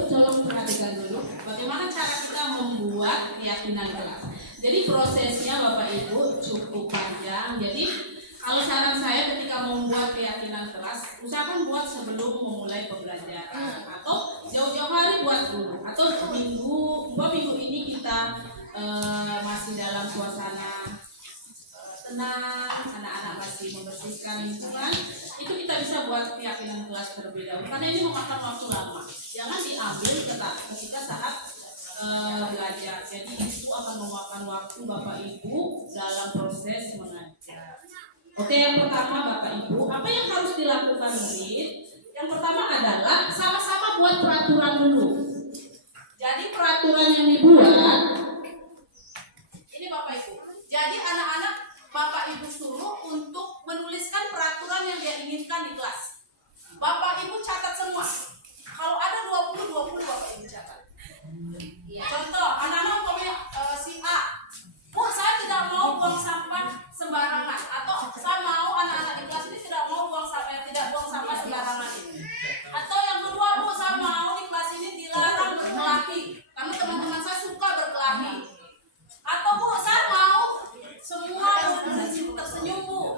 Tolong perhatikan dulu bagaimana cara kita membuat keyakinan kelas. Jadi prosesnya Bapak Ibu cukup panjang. Jadi kalau saran saya ketika membuat keyakinan kelas, usahakan buat sebelum memulai pembelajaran atau jauh-jauh hari buat dulu. Atau minggu ini kita masih dalam suasana tenang, anak-anak masih membersihkan lingkungan, itu kita bisa buat keyakinan kelas terlebih dahulu karena ini memakan waktu lama. Jangan diambil ketika saat belajar. Jadi itu akan memakan waktu Bapak Ibu dalam proses mengajar. Oke, yang pertama Bapak Ibu, apa yang harus dilakukan murid? Yang pertama adalah sama-sama buat peraturan dulu. Jadi peraturan yang dibuat ini Bapak Ibu. Jadi anak-anak Bapak Ibu suruh untuk menuliskan peraturan yang dia inginkan di kelas. Bapak Ibu catat semua. Kalau ada 20 Bapak Ibu catat. Contoh, anak-anak umpamanya si A, Bu, saya tidak mau buang sampah sembarangan, atau saya mau anak-anak di kelas ini tidak mau buang sampah sembarangan. Atau yang kedua, Bu, saya mau di kelas ini dilarang berkelahi, karena teman-teman saya suka berkelahi. Atau Bu, saya mau semua tersenyum, Bu.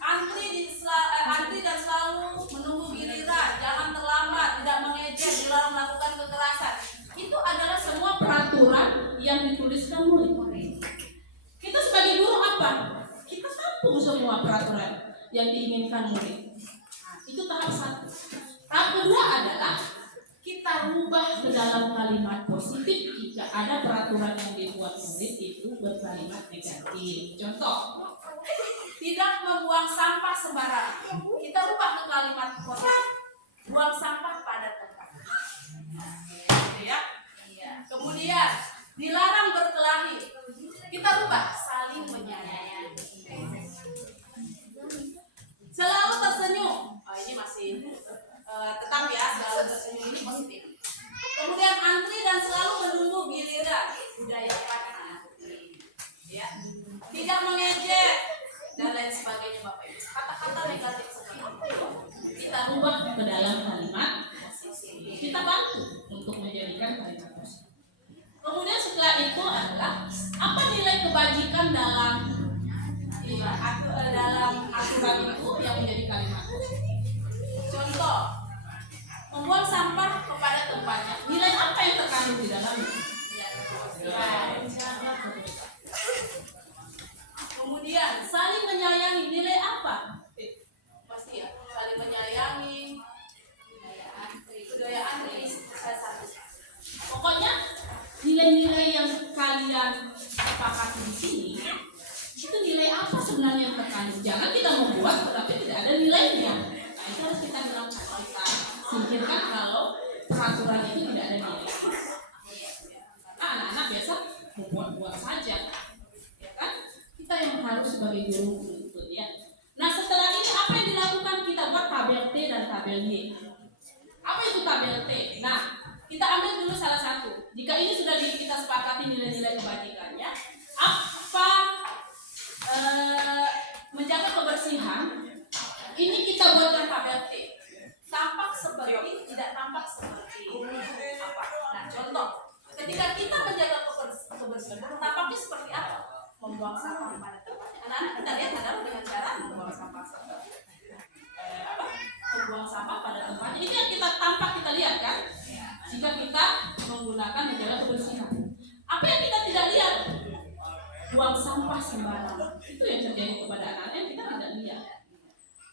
Antri dan selalu menunggu giliran, jangan terlambat, tidak mengejek, dilarang melakukan kekerasan. Itu adalah semua peraturan yang dituliskan murid. Kita sebagai guru apa? Kita tampung semua peraturan yang diinginkan murid. Itu tahap satu. Tahap kedua adalah kita rubah ke dalam kalimat positif jika ada peraturan yang dibuat murid itu berkalimat negatif. Contoh, tidak membuang sampah sembarangan. Kita rubah ke kalimat positif. Buang sampah pada tempat. dilarang berkelahi. Kita rubah saling menyayangi. Selalu tersenyum. Oh, ini masih tetap ya, selalu tersenyum ini positif. Kemudian antri dan selalu menunggu giliran, budaya Padang. Ya. Tidak mengejek dan lain sebagainya Bapak Ibu. Kata-kata negatif seperti itu kita rubah ke dalam kalimat positif. Kita bantu untuk menjadikan kalimat positif. Kemudian setelah itu adalah apa nilai kebajikan dalam aturan itu yang menjadi kalimat positif. Contoh, membuang sampah kepada tempatnya. Nilai apa yang terkandung di dalamnya? Kemudian saling menyayangi, nilai apa? Pasti ya, saling menyayangi, budaya antri, saya satu. Pokoknya nilai-nilai yang kalian sepakati di sini itu nilai apa sebenarnya yang terkandung? Jangan kita membuat tetapi tidak ada nilainya. Nah, itu harus kita bilang, kita singkirkan kalau peraturan itu tidak ada nilai. Nah, anak-anak biasa membuat-buat saja, ya kan? Kita yang harus sebagai guru menuntut ya. Nah, setelah ini apa yang dilakukan? Kita buat tabel T dan tabel Y. Apa itu tabel T? Nah, kita ambil dulu salah satu. Jika ini sudah kita sepakati nilai-nilai kebajikannya, apa menjaga kebersihan? Ini kita buatkan tabel T. Tampak seperti, tidak tampak seperti apa? Nah, contoh, ketika kita menjaga kebersihan, tampaknya seperti apa? Membuang sampah pada tempatnya. Anak-anak kita lihat adalah dengan cara membuang sampah membuang sampah pada tempatnya. Ini yang kita tampak kita lihat kan? Jika kita menggunakan menjaga kebersihan. Apa yang kita tidak lihat? Buang sampah sembarangan. Itu yang terjadi kepada anak-anak yang kita tidak lihat.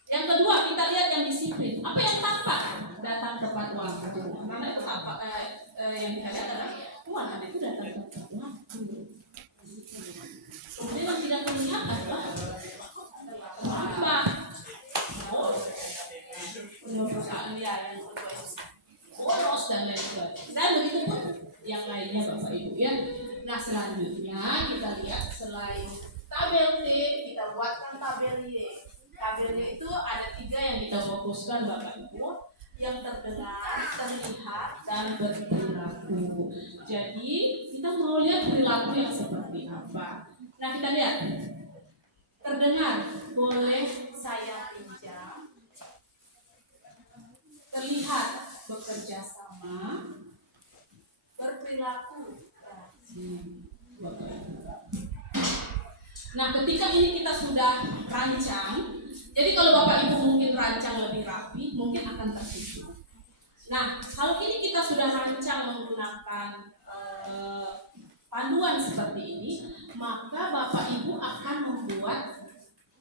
Yang kedua, kita lihat yang disiplin. Apa yang tampak? Datang tepat waktu. Karena itu tampak yang kita lihat adalah anak itu datang tepat waktu. Kemudian yang tidak terlihat adalah tampak. Bolos dan lain sebagainya. Dan begitu pun yang lainnya Bapak Ibu ya. Nah, selanjutnya kita lihat selain tabel T, kita buatkan tabel Y. Tabel Y itu ada 3 yang kita fokuskan Bapak Ibu, yang terdengar, terlihat, dan berperilaku. Jadi kita mau lihat perilaku yang seperti apa. Nah, kita lihat terdengar, boleh saya pinjam. Terlihat, bekerja sama. Berperilaku, nah, ketika ini kita sudah rancang, jadi kalau Bapak Ibu mungkin rancang lebih rapi, mungkin akan tertipu. Nah, kalau ini kita sudah rancang menggunakan panduan seperti ini, maka Bapak Ibu akan membuat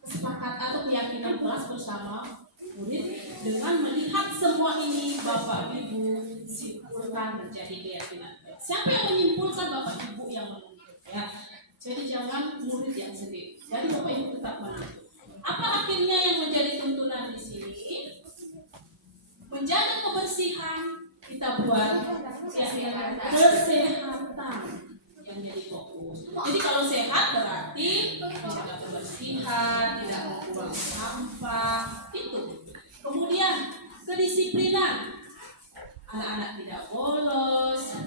kesepakatan atau keyakinan kelas bersama murid dengan melihat semua ini Bapak Ibu simpulkan menjadi keyakinan. Siapa yang menyimpulkan? Bapak Ibu yang menuntut ya. Jadi jangan murid yang sendiri. Jadi Bapak Ibu tetap menuntut. Apa akhirnya yang menjadi tuntunan di sini? Menjaga kebersihan, kita buat kesehatan yang jadi fokus. Jadi kalau sehat berarti menjaga kebersihan, tidak membuang sampah, itu. Kemudian kedisiplinan, anak-anak tidak bolos,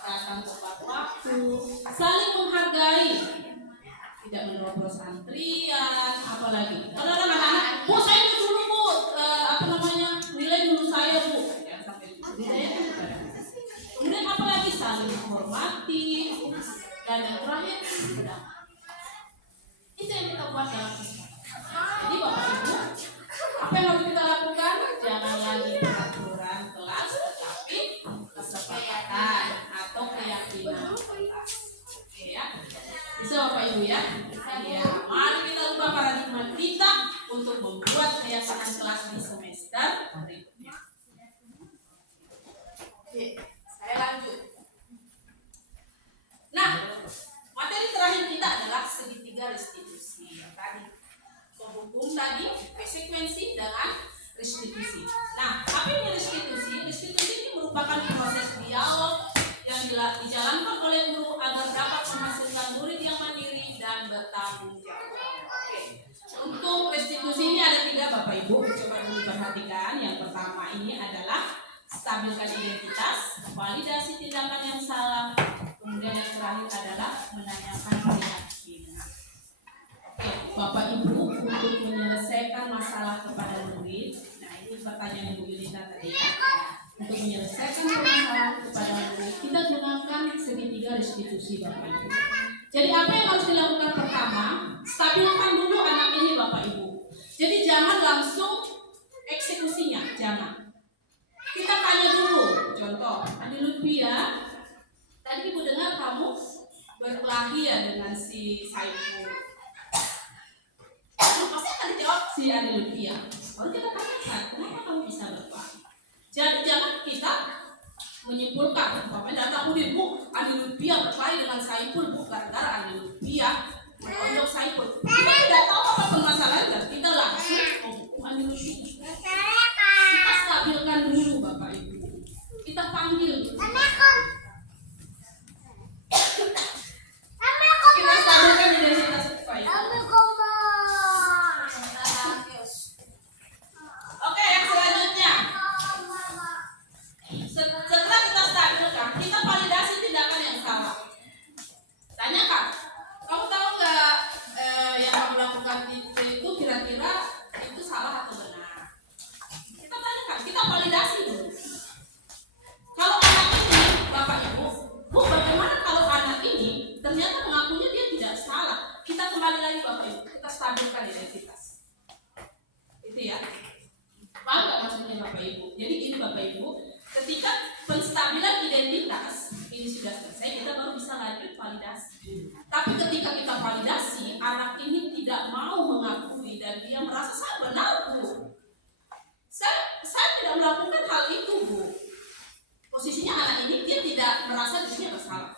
datang tepat waktu, saling menghargai, tidak menerobos antrian, apalagi. Kadang-kadang anak-anak, Bu saya dulu Bu, nilai dulu saya Bu. Ya, sampai itu. Kemudian apalagi saling menghormati, dan yang terakhir itu yang kita buat dalam kesempatan. Jadi Bapak Ibu, apa yang harus kita lakukan? Jangan lagi peraturan kelas, tetapi kesepakatan atau keyakinan. Oke ya, bisa Bapak Ibu ya. Ya, mari kita ubah paradigma kita untuk membuat keyakinan kelas di semester berikutnya. Oke, saya lanjut. Nah, materi terakhir kita adalah segitiga restitusi. Tadi penghubung tadi, konsekuensi dengan restitusi. Nah, apa ini restitusi? Restitusi ini merupakan proses dialog yang dijalankan oleh guru bertanggung jawab. Oke. Untuk restitusi ini ada 3 Bapak Ibu, coba dulu perhatikan. Yang pertama ini adalah stabilkan identitas, validasi tindakan yang salah, kemudian yang terakhir adalah menanyakan keyakinan. Oke, Bapak Ibu, untuk menyelesaikan masalah kepada murid, nah ini pertanyaan Ibu Yunita tadi ya. Untuk menyelesaikan permasalahan kepada murid, kita gunakan segitiga restitusi Bapak Ibu. Jadi apa yang harus dilakukan pertama? Stabilkan dulu anak ini Bapak Ibu. Jadi jangan langsung eksekusinya, jangan. Kita tanya dulu, contoh, Adi Lutfia, tadi Ibu dengar kamu berkelahi ya dengan si Saiful. Pasti akan dijawab si Adi Lutfia. Lalu kita tanyakan, kenapa kamu bisa berkelahi? Jadi jangan kita menyimpulkan, umpamanya datang murid, Bu, Adi Lutfia berkelahi dengan Saiful, Bu, gara-gara Adi Lutfia menonjok Saiful. Kita tidak tahu apa permasalahan, kita langsung menghukum Adi Lutfia. Kita stabilkan dulu Bapak Ibu. Kita panggil dulu. Kita stabilkan identitas Bapak Ibu. Oke, yang selanjutnya. Setelah kita stabilkan, kita validasi tindakan yang salah. Tanyakan, kamu tahu nggak yang kamu lakukan itu kira-kira itu salah atau benar? Kita tanyakan, kita validasi dulu. Kalau anak ini, Bapak Ibu, Bu, bagaimana kalau anak ini ternyata mengakunya dia tidak salah? Kita kembali lagi Bapak Ibu, kita stabilkan identitas. Itu ya. Paham nggak maksudnya Bapak Ibu? Jadi ini Bapak Ibu, ketika penstabilan identitas ini sudah selesai, kita baru bisa lanjut validasi. Tapi ketika kita validasi, anak ini tidak mau mengakui dan dia merasa saya benar, Bu. Saya tidak melakukan hal itu, Bu. Posisinya anak ini dia tidak merasa dirinya bersalah.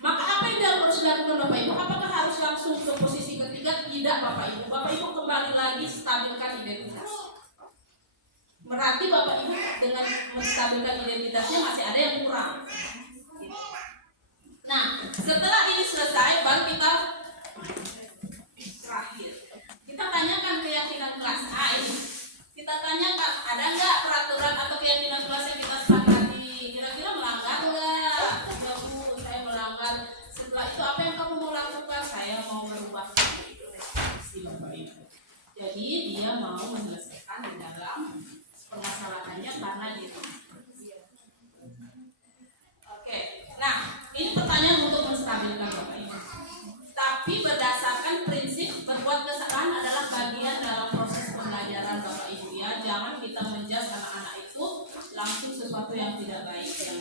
Maka apa yang harus dilakukan Bapak Ibu? Apakah harus langsung ke posisi ketiga? Tidak Bapak Ibu. Bapak Ibu kembali lagi stabilkan identitas. Berarti Bapak Ibu dengan menstabilkan identitasnya masih ada yang kurang. Nah, setelah ini selesai, baru kita terakhir. Kita tanyakan keyakinan kelas A ini. Kita tanyakan, ada nggak peraturan atau keyakinan kelas yang kita sepakati? Kira-kira melanggar nggak? Ya Bu, saya melanggar. Setelah itu apa yang kamu mau lakukan? Saya mau merubah si Bapak Ibu. Jadi dia mau menyelesaikan di dalam permasalahannya karena gitu. Oke, nah ini pertanyaan untuk menstabilkan Bapak Ibu. Tapi berdasarkan prinsip berbuat kesalahan adalah bagian dalam proses pembelajaran Bapak Ibu ya. Jangan kita menjudge anak-anak itu langsung sesuatu yang tidak baik ya.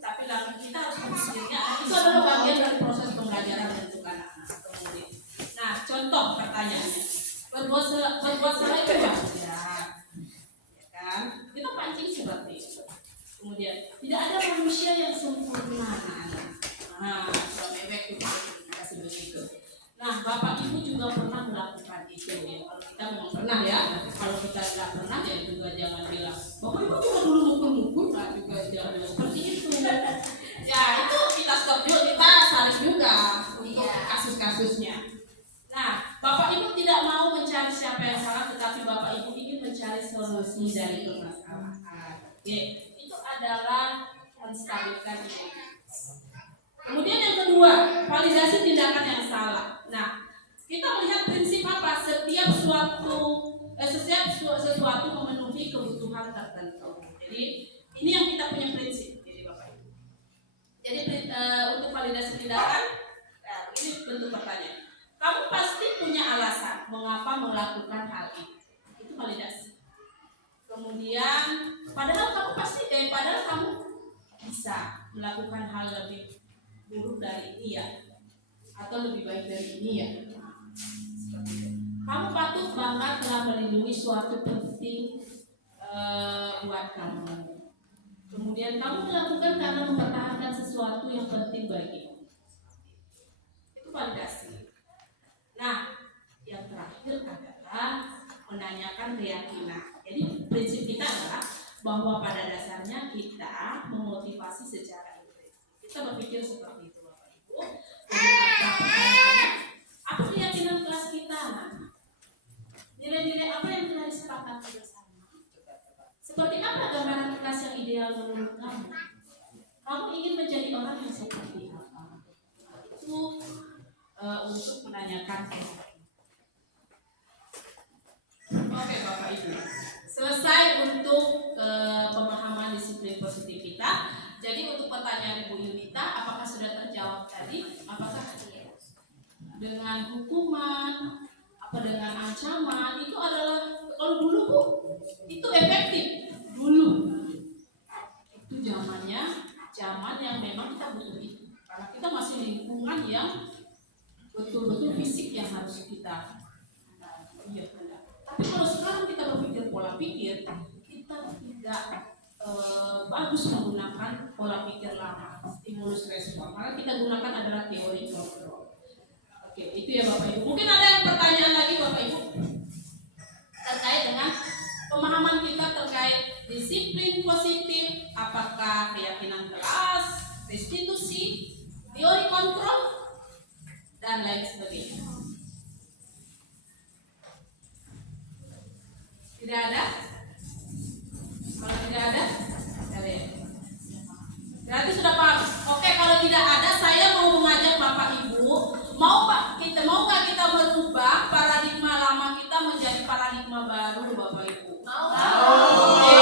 Tapi kita harus berpikirnya itu adalah bagian dari proses pembelajaran untuk anak-anak atau murid. Nah, contoh pertanyaannya, berbuat salah itu wajar. Kan? Kita pancing seperti itu. Kemudian tidak ada manusia yang sempurna. Nah, sudah bebek itu kasih begitu. Nah, Bapak Ibu juga pernah melakukan itu ya. Kalau kita memang pernah ya. Kalau kita tidak pernah ya juga jangan bilang. Bapak Ibu juga dulu mukul-mukul, nah juga jangan seperti itu. Ya itu kita stop dulu, kita tarik juga untuk kasus-kasusnya. Nah, Bapak Ibu tidak mau mencari siapa yang salah, tetapi Bapak Ibu ingin mencari solusi dari permasalahan. Oke, itu adalah menstabilkan identitas. Kemudian yang kedua, validasi tindakan yang salah. Nah, kita melihat prinsip apa? Setiap sesuatu memenuhi kebutuhan tertentu. Jadi ini yang kita punya prinsip, jadi Bapak Ibu. Jadi untuk validasi tindakan, nah, ini bentuk pertanyaan. Kamu pasti punya alasan mengapa melakukan hal ini. Itu validasi. Kemudian, padahal kamu bisa melakukan hal lebih buruk dari ini ya, atau lebih baik dari ini ya. Seperti itu. Kamu patut bangga telah melindungi suatu penting buat kamu. Kemudian kamu melakukan karena mempertahankan sesuatu yang penting bagimu. Itu validasi. Nah, yang terakhir adalah menanyakan keyakinan. Jadi prinsip kita adalah bahwa pada dasarnya kita memotivasi secara intensif. Kita berpikir seperti itu Bapak Ibu. Jadi pertanyaannya, apa nilai-nilai apa yang telah disepakati bersama? Seperti apa gambaran kelas yang ideal menurut kamu? Kamu ingin menjadi orang yang seperti apa? Itu untuk menanyakan. Oke Bapak Ibu, selesai untuk pemahaman disiplin positif kita. Jadi untuk pertanyaan Ibu Yunita, apakah sudah terjawab tadi? Apakah dengan hukuman, apa dengan ancaman itu adalah, kalau dulu Bu, itu efektif dulu. Itu zaman yang memang kita butuh itu, karena kita masih lingkungan yang betul-betul fisik yang harus kita. Iya, benar. Tapi kalau sekarang kita berpikir pola pikir, kita tidak bagus menggunakan pola pikir lama, stimulus respon. Maka kita gunakan adalah teori kontrol. Oke, itu ya Bapak Ibu. Mungkin ada yang pertanyaan lagi Bapak Ibu terkait dengan pemahaman kita terkait disiplin positif, apakah keyakinan kelas, restitusi, teori kontrol, dan lain sebagainya. Tidak ada? Kalau tidak ada, berarti sudah paham. Oke, kalau tidak ada, saya mau mengajak Bapak Ibu, mau nggak kita merubah paradigma lama kita menjadi paradigma baru, Bapak Ibu? Mau. Oke.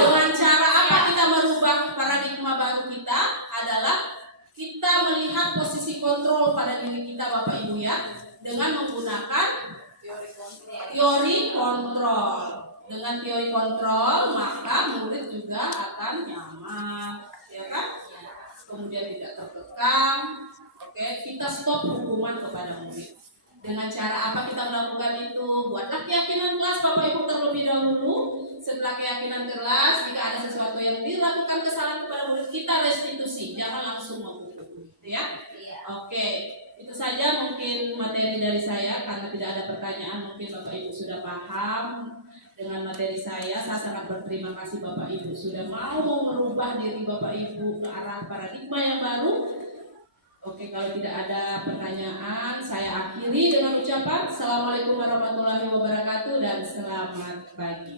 Dengan cara apa kita merubah paradigma baru kita? Adalah kita melihat posisi kontrol pada diri kita, Bapak Ibu ya, dengan menggunakan teori kontrol. Dengan teori kontrol, maka murid juga akan nyaman, ya kan? Kemudian tidak tertekan. Oke, kita stop hukuman kepada murid. Dengan cara apa kita melakukan itu? Buatlah keyakinan kelas Bapak Ibu terlebih dahulu. Setelah keyakinan kelas, jika ada sesuatu yang dilakukan kesalahan kepada murid, kita restitusi, jangan langsung menghukum, ya? Oke, itu saja mungkin materi dari saya. Karena tidak ada pertanyaan, mungkin Bapak Ibu sudah paham dengan materi saya. Saya sangat berterima kasih Bapak Ibu sudah mau merubah diri Bapak Ibu ke arah paradigma yang baru. Oke, kalau tidak ada pertanyaan, saya akhiri dengan ucapan Assalamualaikum warahmatullahi wabarakatuh dan selamat pagi.